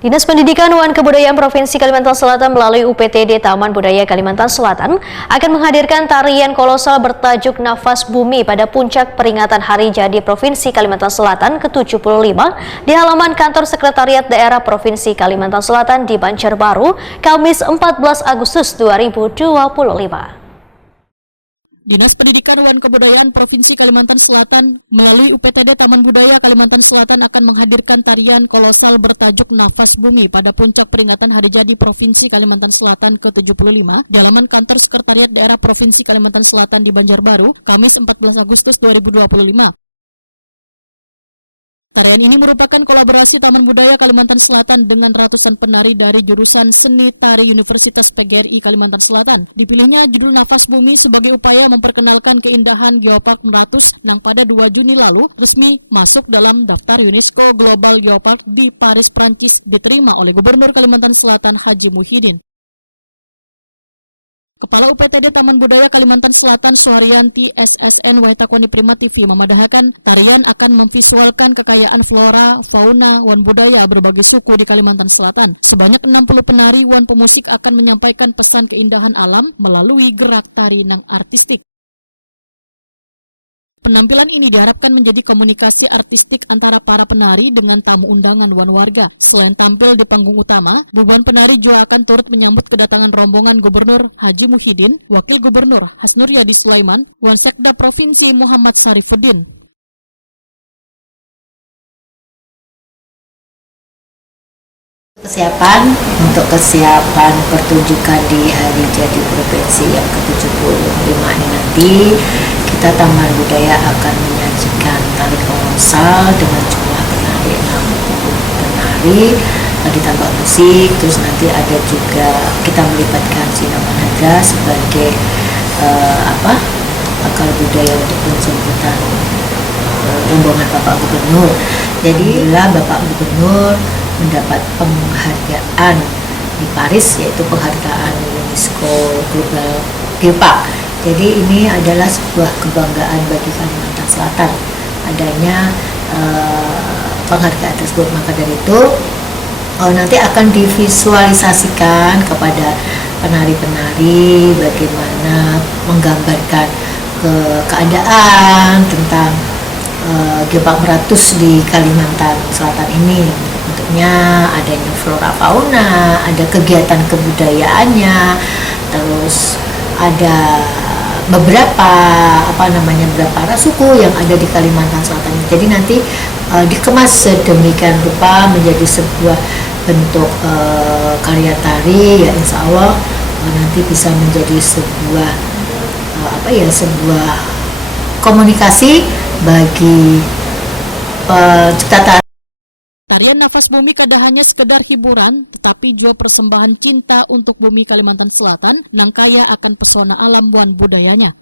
Dinas Pendidikan dan Kebudayaan Provinsi Kalimantan Selatan melalui UPTD Taman Budaya Kalimantan Selatan akan menghadirkan tarian kolosal bertajuk Nafas Bumi pada puncak peringatan Hari Jadi Provinsi Kalimantan Selatan ke-75 di halaman kantor Sekretariat Daerah Provinsi Kalimantan Selatan di Banjarbaru, Kamis 14 Agustus 2025. Dinas Pendidikan dan Kebudayaan Provinsi Kalimantan Selatan melalui UPTD Taman Budaya Kalimantan Selatan akan menghadirkan tarian kolosal bertajuk Nafas Bumi pada puncak peringatan Hari Jadi Provinsi Kalimantan Selatan ke-75 di halaman kantor Sekretariat Daerah Provinsi Kalimantan Selatan di Banjarbaru, Kamis 14 Agustus 2025. Tarian ini merupakan kolaborasi Taman Budaya Kalimantan Selatan dengan ratusan penari dari jurusan Seni Tari Universitas PGRI Kalimantan Selatan. Dipilihnya judul Nafas Bumi sebagai upaya memperkenalkan keindahan Geopark Meratus yang pada 2 Juni lalu resmi masuk dalam daftar UNESCO Global Geopark di Paris, Prancis, diterima oleh Gubernur Kalimantan Selatan Haji Muhyiddin. Kepala UPTD Taman Budaya Kalimantan Selatan Suharyanti SSN Waitakoni Prima TV memadahkan tarian akan memvisualkan kekayaan flora, fauna, wan budaya berbagai suku di Kalimantan Selatan. Sebanyak 60 penari wan pemusik akan menyampaikan pesan keindahan alam melalui gerak tari nang artistik. Penampilan ini diharapkan menjadi komunikasi artistik antara para penari dengan tamu undangan wan warga. Selain tampil di panggung utama, bubuan penari juga akan turut menyambut kedatangan rombongan Gubernur Haji Muhyiddin, Wakil Gubernur Hasnur Yadi Sulaiman, Wansekda Provinsi Muhammad Sarifuddin. Kesiapan pertunjukan di Hari Jadi Provinsi yang ke-75 ini nanti, kita Taman Budaya akan menyajikan tari kolosal dengan jumlah penari 60 penari, ditambah musik. Terus nanti ada juga kita melibatkan Sinamanaga sebagai akal budaya untuk penjemputan rombongan Bapak Gubernur. Jadi Bapak Gubernur mendapat penghargaan di Paris, yaitu penghargaan UNESCO Global Geopark. Jadi ini adalah sebuah kebanggaan bagi Kalimantan Selatan adanya penghargaan tersebut. Maka dari itu nanti akan divisualisasikan kepada penari-penari bagaimana menggambarkan keadaan tentang Geopark Meratus di Kalimantan Selatan ini. Bentuknya adanya flora fauna, ada kegiatan kebudayaannya, terus ada beberapa ras suku yang ada di Kalimantan Selatan. Jadi nanti dikemas sedemikian rupa menjadi sebuah bentuk karya tari, ya insya Allah nanti bisa menjadi sebuah sebuah komunikasi bagi pencipta. Tarian Nafas Bumi kada hanya sekedar hiburan, tetapi juga persembahan cinta untuk bumi Kalimantan Selatan, nang kaya akan pesona alam wan budayanya.